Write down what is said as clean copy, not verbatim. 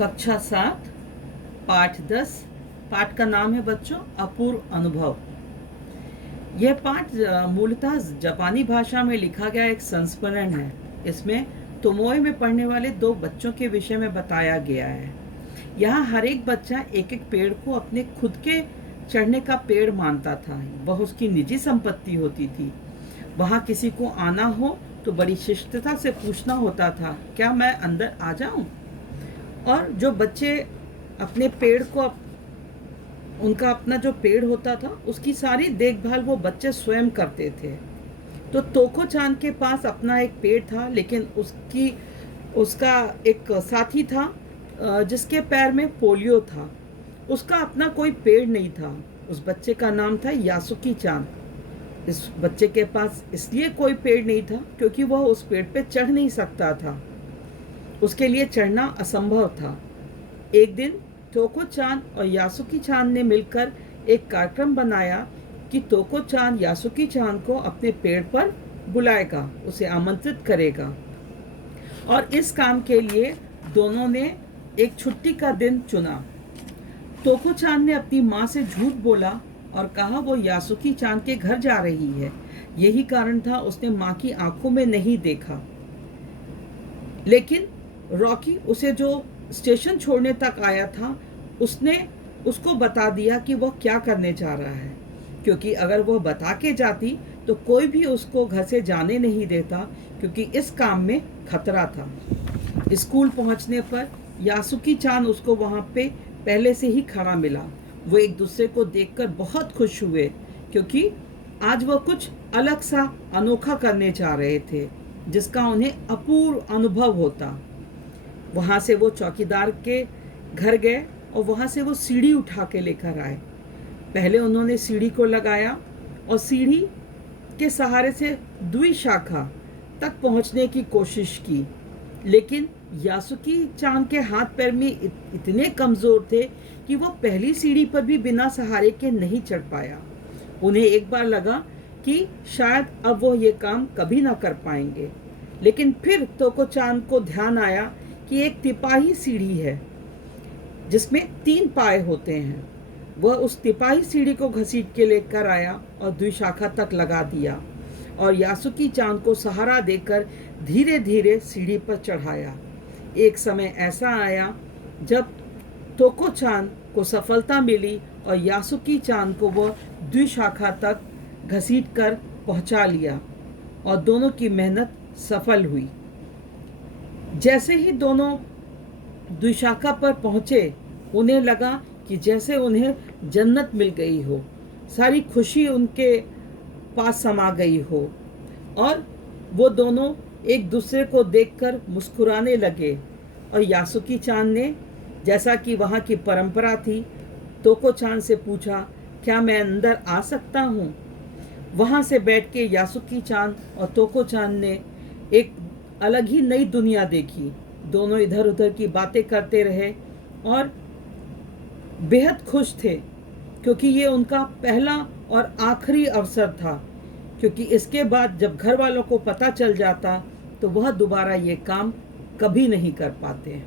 कक्षा 7 पाठ 10। पाठ का नाम है बच्चों अपूर्व अनुभव। यह पाठ मूलतः जापानी भाषा में लिखा गया एक संस्मरण है। इसमें तोमोए में पढ़ने वाले 2 बच्चों के विषय में बताया गया है। यहाँ हर एक बच्चा एक एक पेड़ को अपने खुद के चढ़ने का पेड़ मानता था। वह उसकी निजी संपत्ति होती थी। वहाँ किसी को आना हो तो बड़ी शिष्टता से पूछना होता था, क्या मैं अंदर आ जाऊं? और जो बच्चे अपने पेड़ को उनका अपना जो पेड़ होता था उसकी सारी देखभाल वो बच्चे स्वयं करते थे। तो तोको चान के पास अपना एक पेड़ था, लेकिन उसका एक साथी था जिसके पैर में पोलियो था। उसका अपना कोई पेड़ नहीं था। उस बच्चे का नाम था यासुकी चान। इस बच्चे के पास इसलिए कोई पेड़ नहीं था क्योंकि वह उस पेड़ पे चढ़ नहीं सकता था। उसके लिए चढ़ना असंभव था। एक दिन तोको चान और यासुकी चान ने मिलकर एक कार्यक्रम बनाया कि तोको चान यासुकी चान को अपने पेड़ पर बुलाएगा, उसे आमंत्रित करेगा। और इस काम के लिए दोनों ने एक छुट्टी का दिन चुना। तोको चान ने अपनी माँ से झूठ बोला और कहा वो यासुकी चान के घर जा रही है। यही कारण था उसने माँ की आंखों में नहीं देखा। लेकिन रॉकी उसे जो स्टेशन छोड़ने तक आया था उसने उसको बता दिया कि वह क्या करने जा रहा है, क्योंकि अगर वह बता के जाती तो कोई भी उसको घर से जाने नहीं देता, क्योंकि इस काम में खतरा था। स्कूल पहुंचने पर यासुकी चान उसको वहां पे पहले से ही खड़ा मिला। वो एक दूसरे को देखकर बहुत खुश हुए, क्योंकि आज वह कुछ अलग सा अनोखा करने जा रहे थे जिसका उन्हें अपूर्व अनुभव होता। वहाँ से वो चौकीदार के घर गए और वहाँ से वो सीढ़ी उठा के लेकर आए। पहले उन्होंने सीढ़ी को लगाया और सीढ़ी के सहारे से द्विशाखा तक पहुँचने की कोशिश की, लेकिन यासुकी चान के हाथ पैर में इतने कमज़ोर थे कि वो पहली सीढ़ी पर भी बिना सहारे के नहीं चढ़ पाया। उन्हें एक बार लगा कि शायद अब वो ये काम कभी ना कर पाएंगे, लेकिन फिर तोको चान को ध्यान आया कि एक तिपाही सीढ़ी है जिसमें 3 पाए होते हैं। वह उस तिपाही सीढ़ी को घसीट के लेकर आया और द्विशाखा तक लगा दिया और यासुकी चान को सहारा देकर धीरे धीरे सीढ़ी पर चढ़ाया। एक समय ऐसा आया जब तोको चान को सफलता मिली और यासुकी चान को वह द्विशाखा तक घसीट कर पहुंचा लिया और दोनों की मेहनत सफल हुई। जैसे ही दोनों द्विशाखा पर पहुँचे, उन्हें लगा कि जैसे उन्हें जन्नत मिल गई हो, सारी खुशी उनके पास समा गई हो। और वो दोनों एक दूसरे को देखकर मुस्कुराने लगे और यासुकी चान ने, जैसा कि वहाँ की परंपरा थी, तोको चान से पूछा, क्या मैं अंदर आ सकता हूँ? वहाँ से बैठ के यासुकी चान और तोको चान ने एक अलग ही नई दुनिया देखी। दोनों इधर उधर की बातें करते रहे और बेहद खुश थे, क्योंकि ये उनका पहला और आखिरी अवसर था, क्योंकि इसके बाद जब घर वालों को पता चल जाता तो वह दोबारा ये काम कभी नहीं कर पाते।